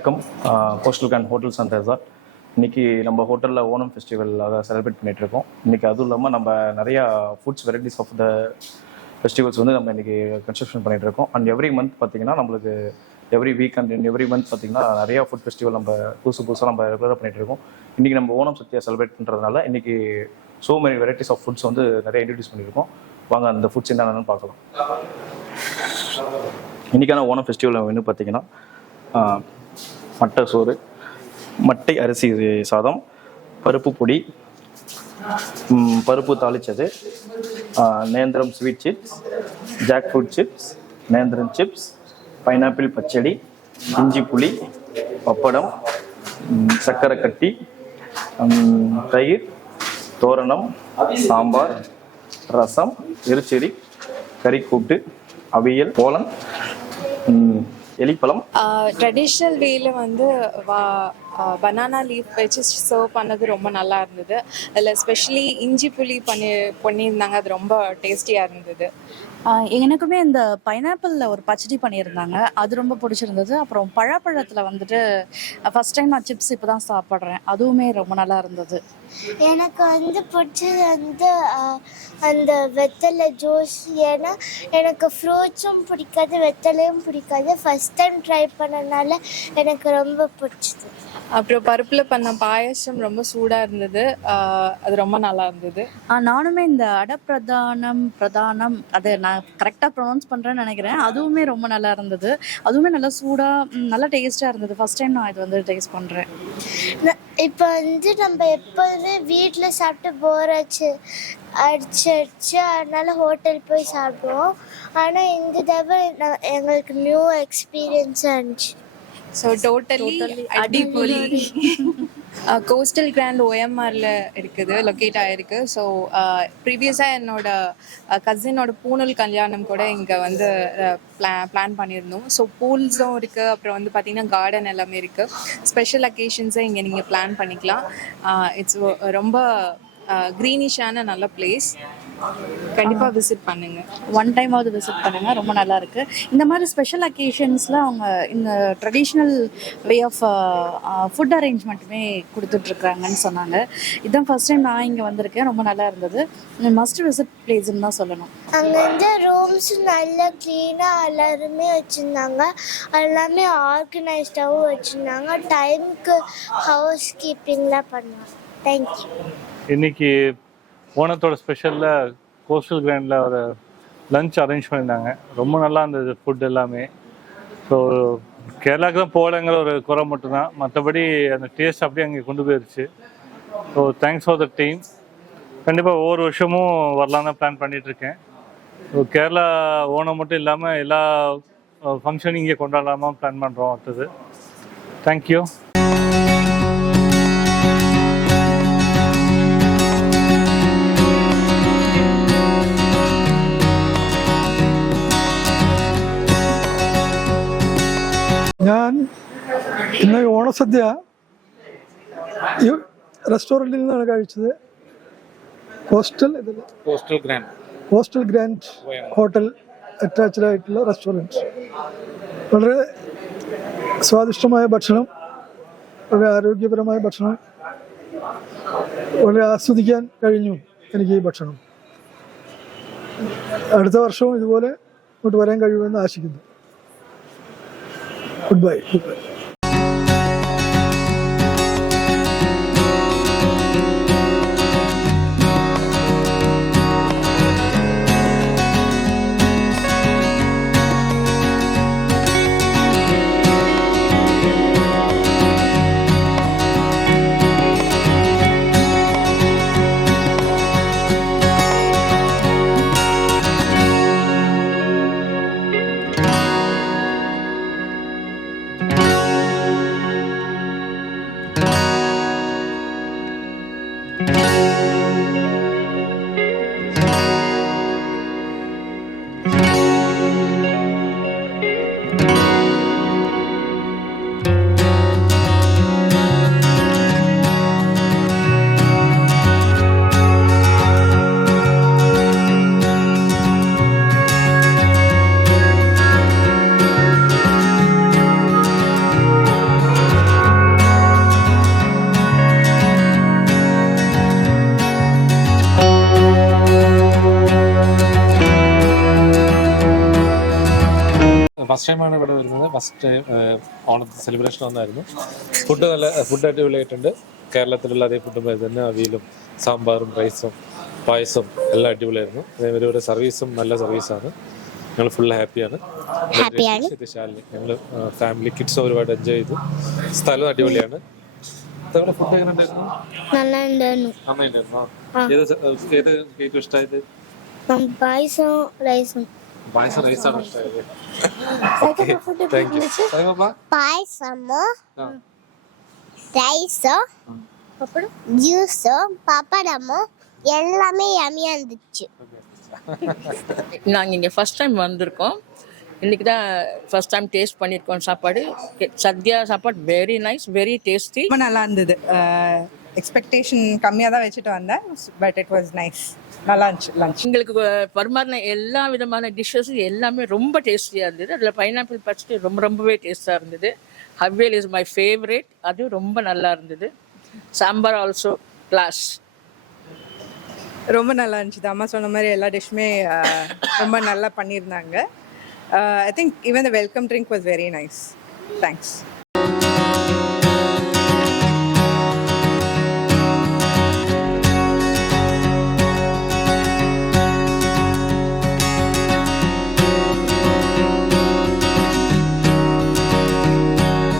வணக்கம். Coastal grand hotels and resort. இன்றைக்கி நம்ம ஹோட்டலில் ஓணம் ஃபெஸ்டிவல் அதை செலிப்ரேட் பண்ணிகிட்ருக்கோம். இன்றைக்கி அதுவும் இல்லாமல் நம்ம நிறையா foods varieties of the festivals வந்து நம்ம இன்றைக்கி கன்ஸ்ட்ரக்ஷன் பண்ணிகிட்ருக்கோம். அண்ட் எவ்ரி மந்த் பார்த்திங்கன்னா நம்மளுக்கு every week and every month பார்த்திங்கன்னா நிறையா ஃபுட் ஃபெஸ்டிவல் நம்ம புதுசாக நம்ம ரெகுலராக பண்ணிகிட்ருக்கோம். இன்றைக்கி நம்ம ஓணம் சத்தியா செலிப்ரேட் பண்ணுறதுனால இன்றைக்கி so many varieties of foods வந்து நிறைய இன்ட்ரடியூஸ் பண்ணியிருக்கோம். வாங்க அந்த ஃபுட்ஸ் என்னென்னு பார்க்கலாம். இன்றைக்கான ஓணம் ஃபெஸ்டிவல் வந்து பார்த்திங்கன்னா மட்டை சோறு, மட்டை அரிசி சாதம், பருப்பு பொடி, பருப்பு தாளித்தது, நேந்திரம் sweet chips, jackfruit chips, நேந்திரம் சிப்ஸ், பைனாப்பிள் பச்சடி, இஞ்சி புளி, பப்படம், சர்க்கரை கட்டி, தயிர், தோரணம், சாம்பார், ரசம், எரிச்செடி, கறிக்கூட்டு, அவியல், கோலம், எலிப்பழம். ட்ரெடிஷ்னல் வேல வந்து பனானா லீஃப் வச்சு சர்வ் பண்ணது ரொம்ப நல்லா இருந்தது. அதில் எஸ்பெஷலி இஞ்சி புளி பண்ணியிருந்தாங்க, அது ரொம்ப டேஸ்டியாக இருந்தது. எனக்குமே இந்த பைனாப்பிளில் ஒரு பச்சடி பண்ணியிருந்தாங்க, அது ரொம்ப பிடிச்சிருந்தது. அப்புறம் பழப்பழத்தில் வந்துட்டு ஃபஸ்ட் டைம் நான் சிப்ஸ் இப்போ தான் சாப்பிட்றேன், அதுவுமே ரொம்ப நல்லா இருந்தது. எனக்கு வந்து பிடிச்சது வந்து அந்த வெத்தலை ஜூஸ். ஏன்னா எனக்கு ஃப்ரூட்ஸும் பிடிக்காது, வெத்தலையும் பிடிக்காது. ஃபஸ்ட் டைம் ட்ரை பண்ணனால எனக்கு ரொம்ப பிடிச்சது. அப்புறம் பருப்பில் பண்ண பாயசம் ரொம்ப சூடாக இருந்தது, அது ரொம்ப நல்லா இருந்தது. நானுமே இந்த பிரதானம் அதை நான் கரெக்டாக ப்ரொனவுன்ஸ் பண்ணுறேன்னு நினைக்கிறேன், அதுவுமே ரொம்ப நல்லா இருந்தது. அதுவுமே நல்லா சூடாக நல்லா டேஸ்ட்டாக இருந்தது. ஃபஸ்ட் டைம் நான் இது வந்து டேஸ்ட் பண்ணுறேன். இப்போ வந்து நம்ம எப்போதுமே வீட்டில் சாப்பிட்டு போர் அடிச்சிருச்சு, அதனால ஹோட்டல் போய் சாப்பிடுவோம். ஆனால் இந்த தடவை எங்களுக்கு நியூ எக்ஸ்பீரியன்ஸாக இருந்துச்சு. ஸோ டோட்டலி அடிப்பொலி. கோஸ்டல் கிராண்ட் OMRல இருக்குது, லொக்கேட் ஆகிருக்கு. ஸோ ப்ரீவியஸாக என்னோட கசினோட பூனல் கல்யாணம் கூட இங்கே வந்து பிளான் பண்ணியிருந்தோம். ஸோ பூல்ஸும் இருக்குது, அப்புறம் வந்து பார்த்திங்கன்னா கார்டன் எல்லாமே இருக்குது. ஸ்பெஷல் அக்கேஷன்ஸை இங்கே நீங்கள் பிளான் பண்ணிக்கலாம். இட்ஸ் ரொம்ப க்ரீனிஷான நல்ல பிளேஸ். கண்டிப்பாக விசிட் பண்ணுங்கள், ஒன் டைமாவது விசிட் பண்ணுங்கள், ரொம்ப நல்லா இருக்குது. இந்த மாதிரி ஸ்பெஷல் அக்கேஷன்ஸில் அவங்க இந்த ட்ரெடிஷ்னல் வே ஆஃப் ஃபுட் அரேஞ்ச்மெண்ட்டுமே கொடுத்துட்ருக்குறாங்கன்னு சொன்னாங்க. இதுதான் ஃபர்ஸ்ட் டைம் நான் இங்கே வந்திருக்கேன், ரொம்ப நல்லா இருந்தது. மஸ்ட் விசிட் பிளேஸ்ன்னு தான் சொல்லணும். அங்கே வந்து ரூம்ஸ் நல்லா க்ளீனாக எல்லாருமே வச்சுருந்தாங்க, எல்லாமே ஆர்கனைஸ்டாகவும் வச்சுருந்தாங்க. டைமுக்கு ஹவுஸ் கீப்பிங்லாம் பண்ணுவாங்க. தேங்க்யூ. இன்னைக்கு ஓணத்தோட ஸ்பெஷலில் கோஸ்டல் கிராண்டில் ஒரு லன்ச் அரேஞ்ச் பண்ணியிருந்தாங்க. ரொம்ப நல்லா இருந்தது ஃபுட் எல்லாமே. ஸோ கேரளாவுக்கு தான் போகலைங்கிற ஒரு குறை மட்டும்தான், மற்றபடி அந்த டேஸ்ட் அப்படியே அங்கே கொண்டு போயிடுச்சு. So thanks for the team. கண்டிப்பாக ஒவ்வொரு வருஷமும் வரலாம் தான் பிளான் பண்ணிகிட்ருக்கேன். ஸோ கேரளா ஓணம் மட்டும் இல்லாமல் எல்லா ஃபங்க்ஷனும் இங்கே கொண்டாடாமல் பிளான் பண்ணுறோம். அடுத்தது தேங்க்யூ. ഞാൻ ഇന്ന് ഓണസദ്യ ഈ റെസ്റ്റോറൻറ്റിൽ നിന്നാണ് കഴിച്ചത്. കോസ്റ്റൽ ഗ്രാൻഡ് ഹോട്ടൽ അറ്റാച്ച്ഡ് ആയിട്ടുള്ള റെസ്റ്റോറൻറ്റ്. വളരെ സ്വാദിഷ്ടമായ ഭക്ഷണം, വളരെ ആരോഗ്യപരമായ ഭക്ഷണം, വളരെ ആസ്വദിക്കാൻ കഴിഞ്ഞു എനിക്ക് ഈ ഭക്ഷണം. അടുത്ത വർഷവും ഇതുപോലെ ഇങ്ങോട്ട് വരാൻ കഴിയുമെന്ന് ആശിക്കുന്നു. Goodbye. ഫസ്റ്റ് ടൈമാണ് ഇവിടെ വരുന്നത്. ഫസ്റ്റ് ഓണത്തിന് സെലിബ്രേഷൻ വന്നായിരുന്നു. ഫുഡ് അടിപൊളിയായിട്ടുണ്ട്. കേരളത്തിലുള്ള അതേ ഫുഡും തന്നെ അവിയലും സാമ്പാറും റൈസും പായസം എല്ലാം അടിപൊളിയായിരുന്നു. അതേമാതിരി ഇവിടെ സർവീസും നല്ല സർവീസാണ്. ഞങ്ങൾ ഫുൾ ഹാപ്പിയാണ്. ശാലിനി ഞങ്ങൾ ഫാമിലി കിഡ്സ് ഒരുപാട് എൻജോയ് ചെയ്തു. സ്ഥലം അടിപൊളിയാണ്. ഫുഡ് എങ്ങനെ ഉണ്ടായിരുന്നു? നന്നായിട്ടുണ്ടായിരുന്നു. ഏത് ഏറ്റവും ഇഷ്ടമായത്? പായസം റൈസും. പായസം റൈസാണ് ഇഷ്ടമായത്. Thank you. പായസമോ ரைஸோ ஜூஸோ பப்படமோ எல்லாமே யம்மியாக இருந்துச்சு. நாங்கள் இங்கே ஃபஸ்ட் டைம் வந்திருக்கோம். இன்றைக்கி தான் ஃபஸ்ட் டைம் டேஸ்ட் பண்ணியிருக்கோம் சாப்பாடு. சத்யா சாப்பாடு வெரி நைஸ், வெரி டேஸ்டி. ரொம்ப நல்லா இருந்தது. எக்ஸ்பெக்டேஷன் கம்மியாக தான் வச்சுட்டு வந்தேன், பட் இட் வாஸ் நைஸ். நல்லா இருந்துச்சு லஞ்ச். எங்களுக்கு பரிமாறின எல்லா விதமான டிஷ்ஷஸும் எல்லாமே ரொம்ப டேஸ்டியாக இருந்தது. அதில் பைனாப்பிள் பச்சடி ரொம்பவே டேஸ்ட்டாக இருந்தது. ஹவ்வேல் இஸ் மை ஃபேவரேட், அதுவும் ரொம்ப நல்லா இருந்தது. Sambar also class. ரொம்ப நல்லா இருந்துச்சு. அம்மா சொன்ன மாதிரி எல்லா டிஷ்ஷுமே ரொம்ப நல்லா பண்ணியிருந்தாங்க. I think even the welcome drink was very nice. Thanks.